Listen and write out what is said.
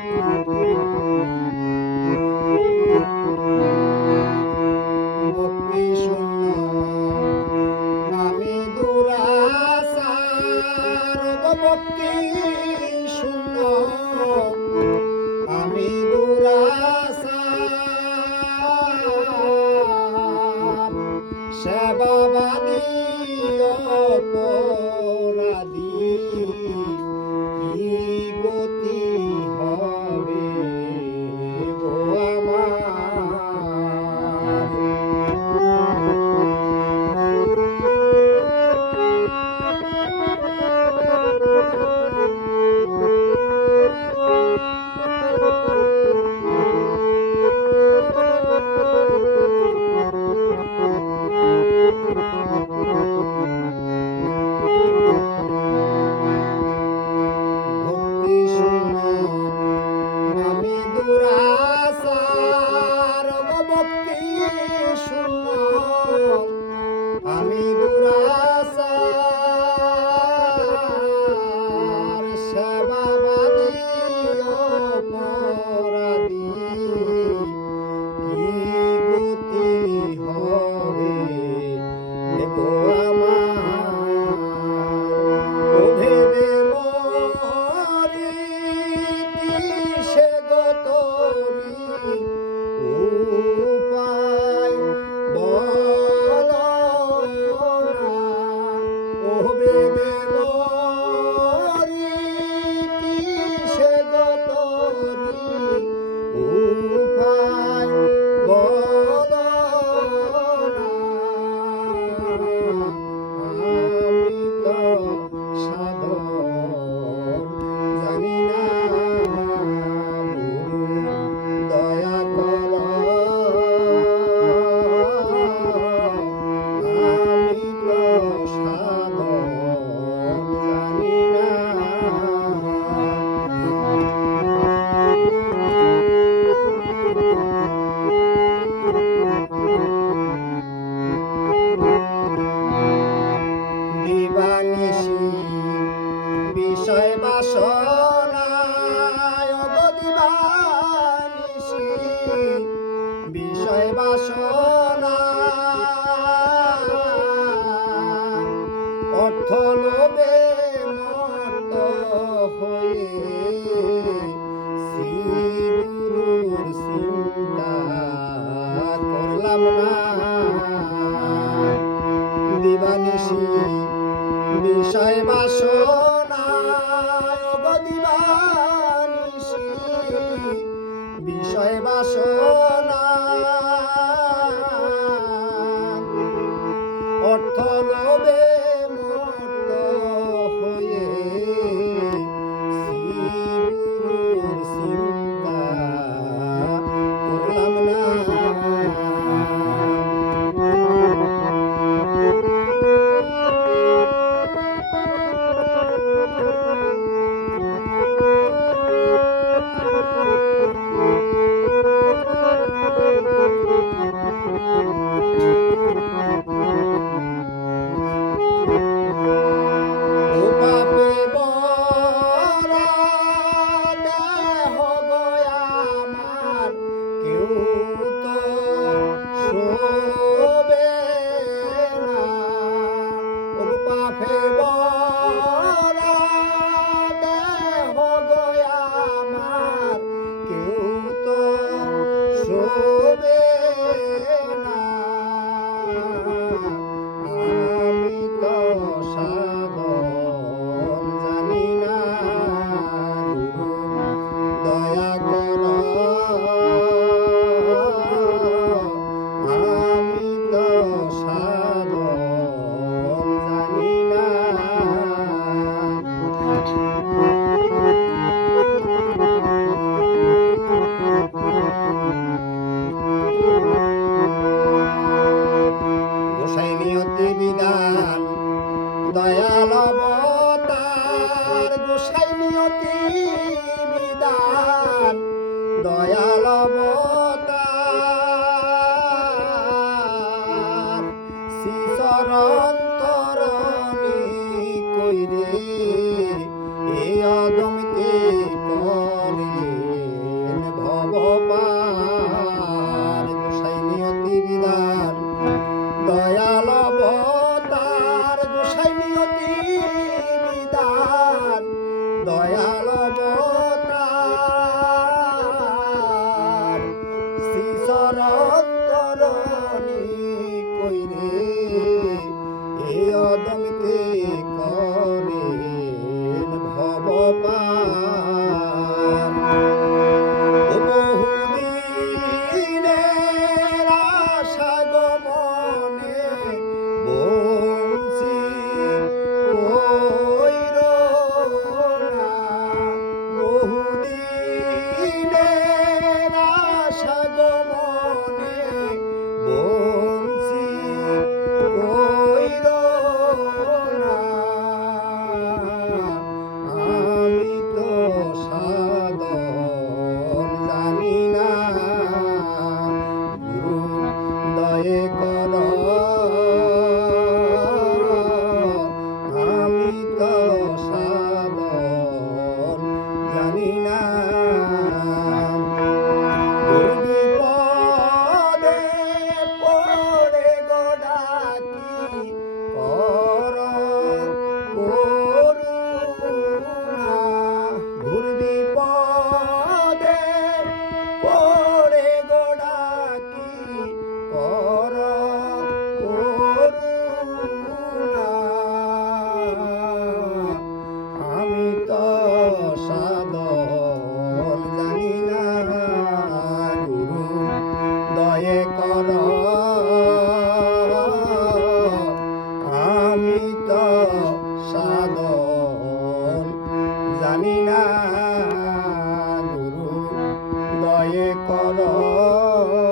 Thank you. থলবে করলাম না। বিষয় বাসনা বিষয় বাসনা করিলেন ভগবান গোসাইনিয়তি বিধান দয়াল অবতার গোসাইনিয়তি বিধান কর।